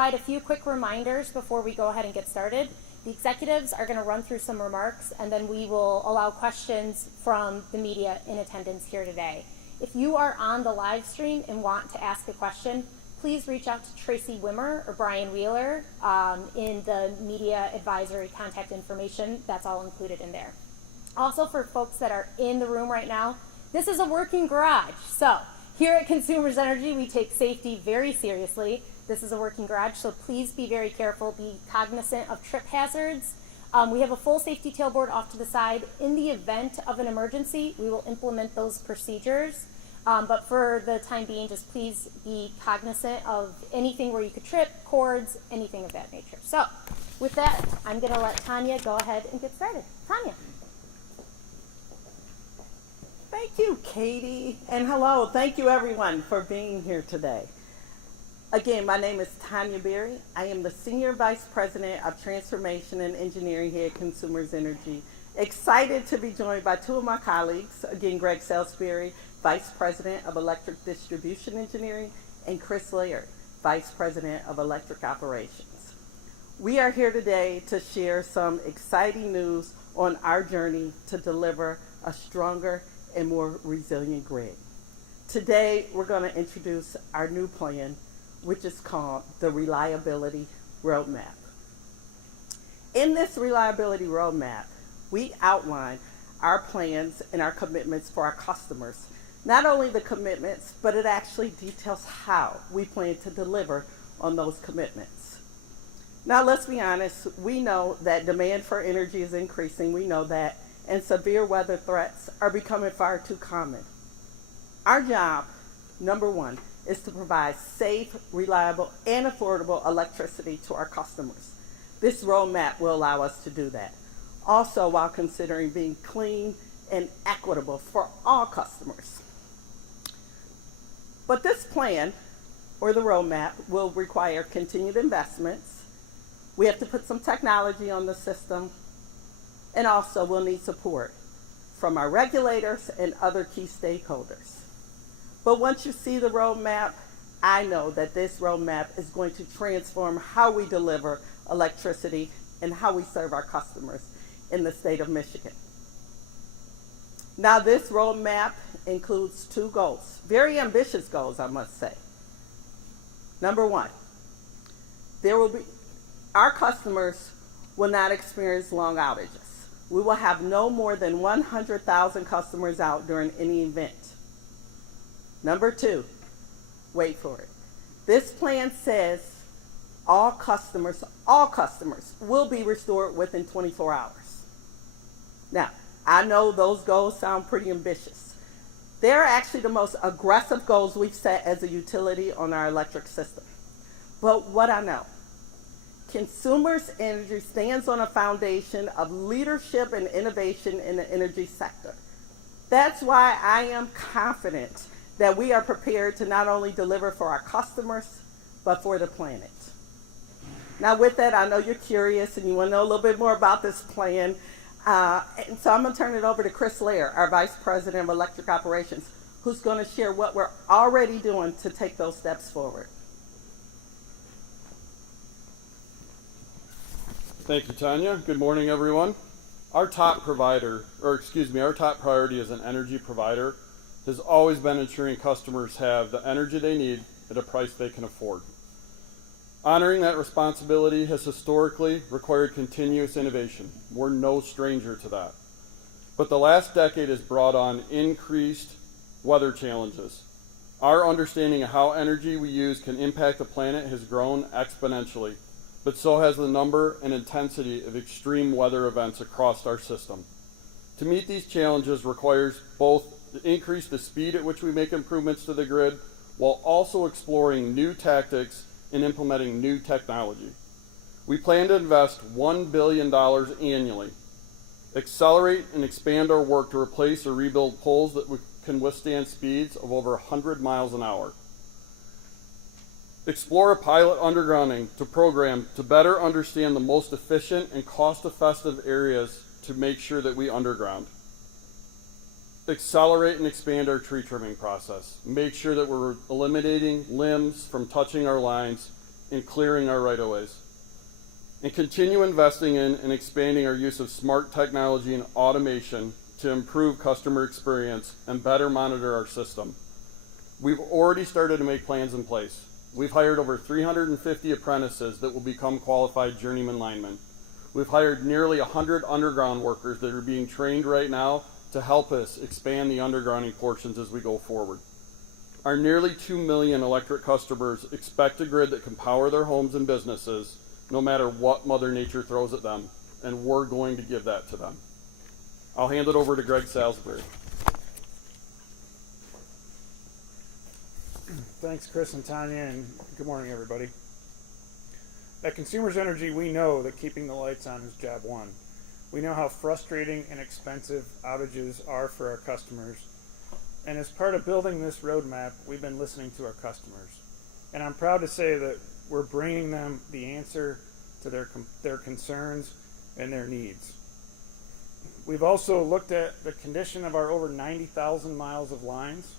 provide a few quick reminders before we go ahead and get started. The executives are going to run through some remarks, and then we will allow questions from the media in attendance here today. If you are on the live stream and want to ask a question, please reach out to Tracy Wimmer or Brian Wheeler in the media advisory contact information. That's all included in there. Also, for folks that are in the room right now, this is a working garage. So here at Consumers Energy, we take safety very seriously. This is a working garage, so please be very careful. Be cognizant of trip hazards. We have a full safety tailboard off to the side. In the event of an emergency, we will implement those procedures. But for the time being, just please be cognizant of anything where you could trip, cords, anything of that nature. So with that, I'm going to let Tanya go ahead and get started. Tanya. Thank you, Katie, and hello. Thank you, everyone, for being here today. Again, my name is Tanya Berry. I am the Senior Vice President of Transformation and Engineering here at Consumers Energy. Excited to be joined by two of my colleagues, again, Greg Salisbury, Vice President of Electric Distribution Engineering, and Chris Laird, Vice President of Electric Operations. We are here today to share some exciting news on our journey to deliver a stronger and more resilient grid. Today, we're going to introduce our new plan, which is called the Reliability Roadmap. In this Reliability Roadmap, we outline our plans and our commitments for our customers. Not only the commitments, but it actually details how we plan to deliver on those commitments. Now, let's be honest, we know that demand for energy is increasing, we know that, and severe weather threats are becoming far too common. Our job, number one, is to provide safe, reliable, and affordable electricity to our customers. This roadmap will allow us to do that. Also, while considering being clean and equitable for all customers. But this plan, or the roadmap, will require continued investments. We have to put some technology on the system, and also we'll need support from our regulators and other key stakeholders. But once you see the roadmap, I know that this roadmap is going to transform how we deliver electricity and how we serve our customers in the state of Michigan. Now, this roadmap includes two goals, very ambitious goals, I must say. Number one, our customers will not experience long outages. We will have no more than 100,000 customers out during any event. Number two, wait for it. This plan says all customers will be restored within 24 hours. Now, I know those goals sound pretty ambitious. They're actually the most aggressive goals we've set as a utility on our electric system. But what I know, Consumers Energy stands on a foundation of leadership and innovation in the energy sector. That's why I am confident that we are prepared to not only deliver for our customers, but for the planet. Now with that, I know you're curious and you want to know a little bit more about this plan. And so I'm going to turn it over to Chris Laird, our Vice President of Electric Operations, who's going to share what we're already doing to take those steps forward. Thank you, Tanya. Good morning, everyone. Our top priority as an energy provider has always been ensuring customers have the energy they need at a price they can afford. Honoring that responsibility has historically required continuous innovation. We're no stranger to that. But the last decade has brought on increased weather challenges. Our understanding of how energy we use can impact the planet has grown exponentially, but so has the number and intensity of extreme weather events across our system. To meet these challenges requires both to increase the speed at which we make improvements to the grid, while also exploring new tactics and implementing new technology. We plan to invest $1 billion annually, accelerate and expand our work to replace or rebuild poles that can withstand speeds of over 100 miles an hour. Explore a pilot undergrounding to program to better understand the most efficient and cost-effective areas to make sure that we underground. Accelerate and expand our tree trimming process. Make sure that we're eliminating limbs from touching our lines and clearing our right-of-ways. And continue investing in and expanding our use of smart technology and automation to improve customer experience and better monitor our system. We've already started to make plans in place. We've hired over 350 apprentices that will become qualified journeyman linemen. We've hired nearly 100 underground workers that are being trained right now to help us expand the undergrounding portions as we go forward. Our nearly 2 million electric customers expect a grid that can power their homes and businesses no matter what Mother Nature throws at them, and we're going to give that to them. I'll hand it over to Greg Salisbury. Thanks, Chris and Tanya, and good morning, everybody. At Consumers Energy, we know that keeping the lights on is job one. We know how frustrating and expensive outages are for our customers. And as part of building this roadmap, we've been listening to our customers. And I'm proud to say that we're bringing them the answer to their concerns and their needs. We've also looked at the condition of our over 90,000 miles of lines,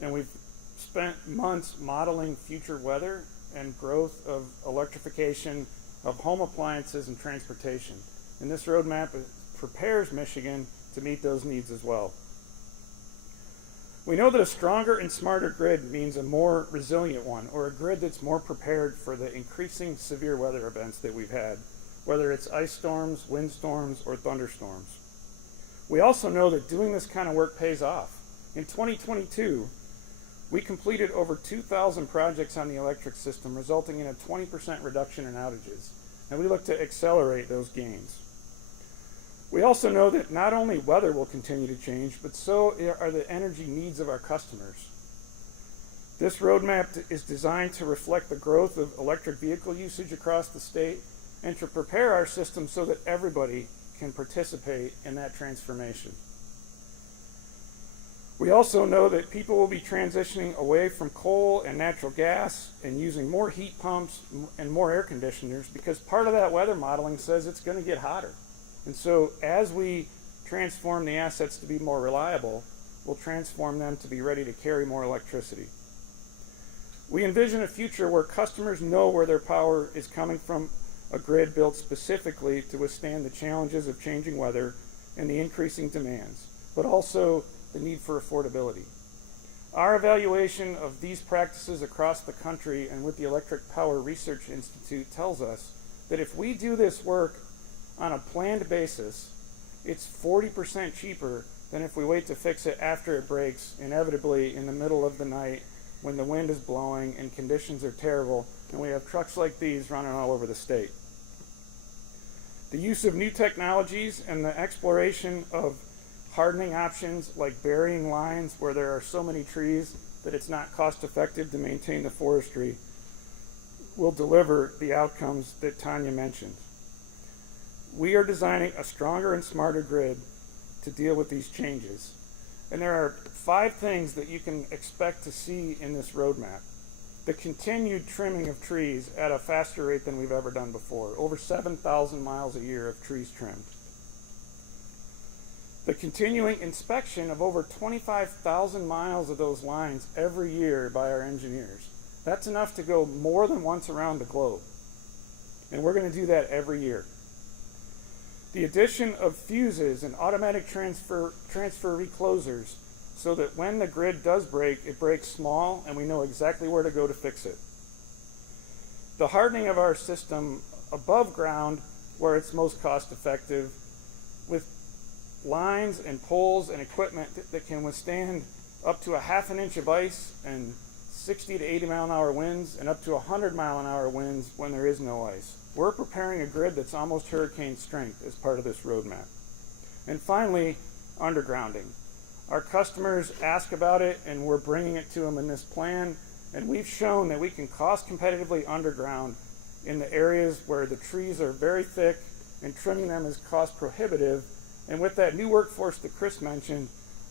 and we've spent months modeling future weather and growth of electrification of home appliances and transportation. And this roadmap prepares Michigan to meet those needs as well. We know that a stronger and smarter grid means a more resilient one, or a grid that's more prepared for the increasing severe weather events that we've had, whether it's ice storms, windstorms, or thunderstorms. We also know that doing this kind of work pays off. In 2022, we completed over 2,000 projects on the electric system, resulting in a 20% reduction in outages, and we look to accelerate those gains. We also know that not only weather will continue to change, but so are the energy needs of our customers. This roadmap is designed to reflect the growth of electric vehicle usage across the state and to prepare our system so that everybody can participate in that transformation. We also know that people will be transitioning away from coal and natural gas and using more heat pumps and more air conditioners, because part of that weather modeling says it's going to get hotter. And so as we transform the assets to be more reliable, we'll transform them to be ready to carry more electricity. We envision a future where customers know where their power is coming from, a grid built specifically to withstand the challenges of changing weather and the increasing demands, but also the need for affordability. Our evaluation of these practices across the country and with the Electric Power Research Institute tells us that if we do this work on a planned basis, it's 40% cheaper than if we wait to fix it after it breaks, inevitably in the middle of the night when the wind is blowing and conditions are terrible and we have trucks like these running all over the state. The use of new technologies and the exploration of hardening options like burying lines where there are so many trees that it's not cost effective to maintain the forestry will deliver the outcomes that Tanya mentioned. We are designing a stronger and smarter grid to deal with these changes. And there are 5 things that you can expect to see in this roadmap. The continued trimming of trees at a faster rate than we've ever done before. Over 7,000 miles a year of trees trimmed. The continuing inspection of over 25,000 miles of those lines every year by our engineers. That's enough to go more than once around the globe. And we're going to do that every year. The addition of fuses and automatic transfer reclosers so that when the grid does break, it breaks small and we know exactly where to go to fix it. The hardening of our system above ground where it's most cost effective with lines and poles and equipment that can withstand up to a ½ an inch of ice and 60 to 80 mile an hour winds and up to 100 mile an hour winds when there is no ice. We're preparing a grid that's almost hurricane strength as part of this roadmap. And finally, undergrounding. Our customers ask about it and we're bringing it to them in this plan, and we've shown that we can cost competitively underground in the areas where the trees are very thick and trimming them is cost prohibitive. And with that new workforce that Chris mentioned,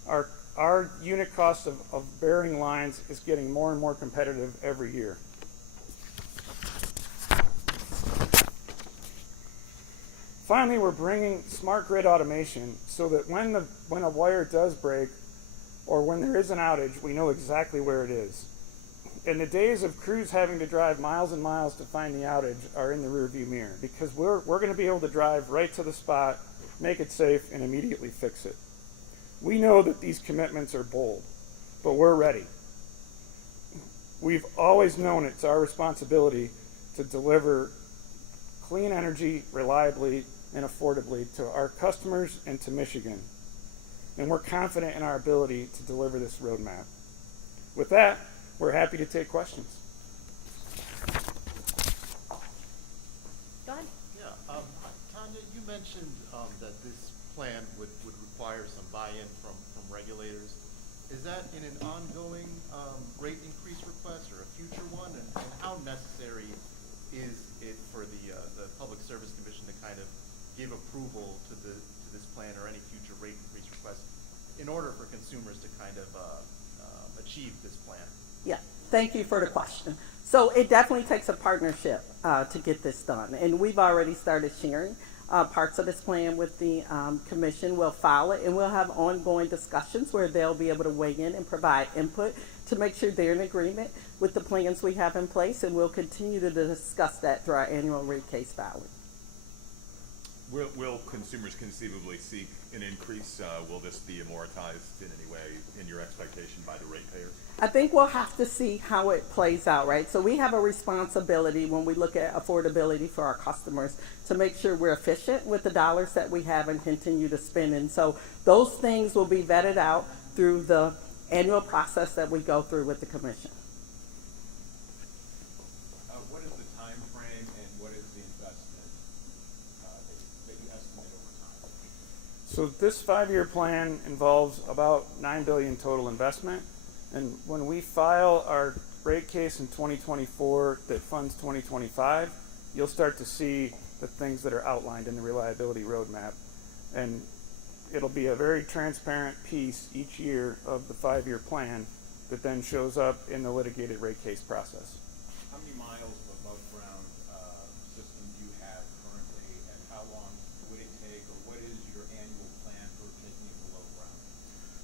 our unit cost of burying lines is getting more and more competitive every year. Finally, we're bringing smart grid automation so that when a wire does break or when there is an outage, we know exactly where it is. And the days of crews having to drive miles and miles to find the outage are in the rearview mirror, because we're going to be able to drive right to the spot, make it safe, and immediately fix it. We know that these commitments are bold, but we're ready. We've always known it's our responsibility to deliver clean energy reliably and affordably to our customers and to Michigan. And we're confident in our ability to deliver this roadmap. With that, we're happy to take questions. Go ahead. Yeah, Tanya, you mentioned that this plan would require some buy-in from regulators. Is that in an ongoing rate increase request or a future one? And how necessary is it for the Public Service Commission to kind of give approval to this plan or any future rate increase request in order for consumers to kind of achieve this plan? Yeah, thank you for the question. So it definitely takes a partnership to get this done. And we've already started sharing parts of this plan with the commission. We'll file it and we'll have ongoing discussions where they'll be able to weigh in and provide input to make sure they're in agreement with the plans we have in place. And we'll continue to discuss that through our annual rate case filing. Will consumers conceivably seek an increase? Will this be amortized in any way in your expectation by the ratepayers? I think we'll have to see how it plays out, right? So we have a responsibility when we look at affordability for our customers to make sure we're efficient with the dollars that we have and continue to spend. And so those things will be vetted out through the annual process that we go through with the commission. What is the time frame and what is the investment that you estimate over time? So this 5-year plan involves about $9 billion total investment. And when we file our rate case in 2024 that funds 2025, you'll start to see the things that are outlined in the reliability roadmap. And it'll be a very transparent piece each year of the 5-year plan that then shows up in the litigated rate case process. How many miles of above ground system do you have currently, and how long would it take, or what is your annual plan for taking it below ground?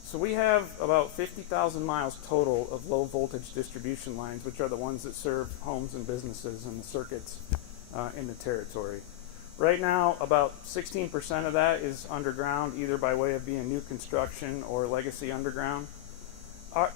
So we have about 50,000 miles total of low voltage distribution lines, which are the ones that serve homes and businesses and the circuits in the territory. Right now, about 16% of that is underground, either by way of being new construction or legacy underground.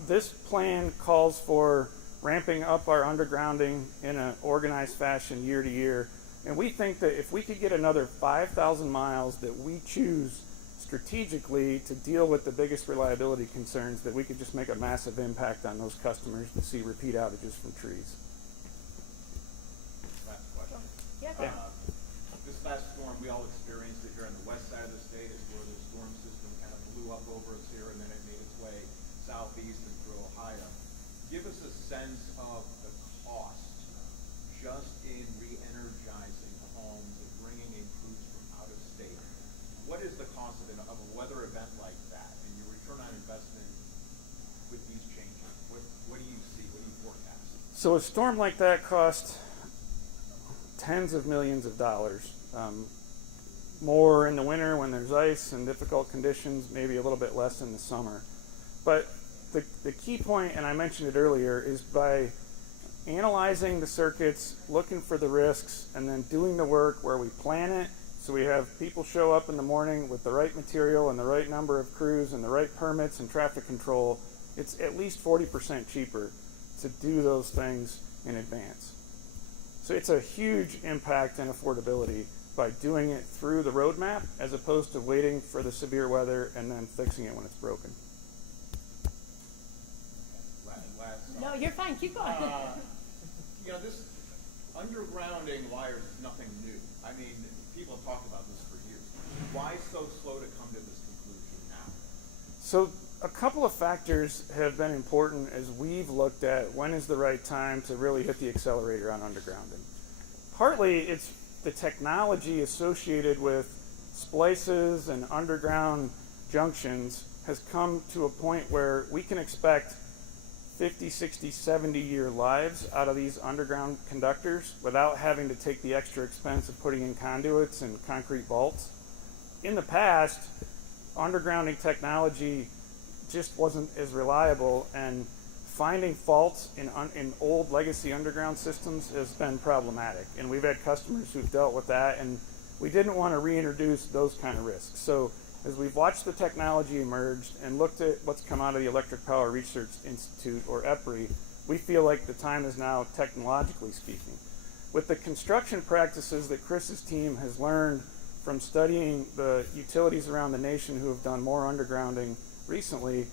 This plan calls for ramping up our undergrounding in an organized fashion year to year. And we think that if we could get another 5,000 miles that we choose strategically to deal with the biggest reliability concerns, that we could just make a massive impact on those customers that see repeat outages from trees. Last question. Yeah. This last storm, we all experienced it here on the west side of the state, is where the storm system kind of blew up over us here, and then it made its way southeast and through Ohio. Give us a sense of the cost just in re-energizing homes and bringing in crews from out of state. What is the cost of a weather event like that, and your return on investment with these changes? What do you see? What do you forecast? So a storm like that costs tens of millions of dollars. More in the winter when there's ice and difficult conditions, maybe a little bit less in the summer. But the key point, and I mentioned it earlier, is by analyzing the circuits, looking for the risks, and then doing the work where we plan it. So we have people show up in the morning with the right material and the right number of crews and the right permits and traffic control. It's at least 40% cheaper to do those things in advance. So it's a huge impact in affordability by doing it through the roadmap as opposed to waiting for the severe weather and then fixing it when it's broken. No, you're fine. Keep going. This undergrounding wires is nothing new. I mean, people have talked about this for years. Why so slow to come to this conclusion now? So a couple of factors have been important as we've looked at when is the right time to really hit the accelerator on undergrounding. Partly it's the technology associated with splices and underground junctions has come to a point where we can expect 50, 60, 70-year lives out of these underground conductors without having to take the extra expense of putting in conduits and concrete vaults. In the past, undergrounding technology just wasn't as reliable, and finding faults in old legacy underground systems has been problematic, and we've had customers who've dealt with that, and we didn't want to reintroduce those kind of risks. So as we've watched the technology emerge and looked at what's come out of the Electric Power Research Institute, or EPRI, we feel like the time is now, technologically speaking. With the construction practices that Chris's team has learned from studying the utilities around the nation who have done more undergrounding recently,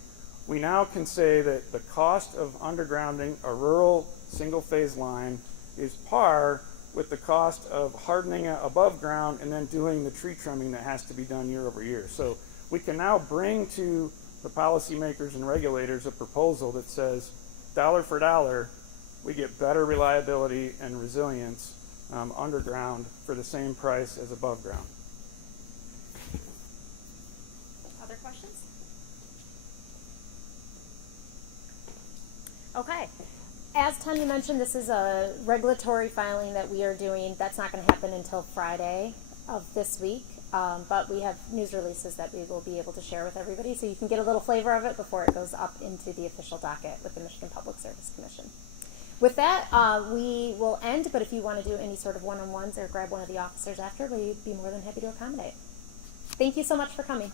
we now can say that the cost of undergrounding a rural single-phase line is par with the cost of hardening it above ground and then doing the tree trimming that has to be done year over year. So we can now bring to the policymakers and regulators a proposal that says, dollar for dollar, we get better reliability and resilience underground for the same price as above ground. Other questions? Okay. As Tanya mentioned, this is a regulatory filing that we are doing. That's not going to happen until Friday of this week, but we have news releases that we will be able to share with everybody, so you can get a little flavor of it before it goes up into the official docket with the Michigan Public Service Commission. With that, we will end, but if you want to do any sort of one-on-ones or grab one of the officers after, we'd be more than happy to accommodate. Thank you so much for coming.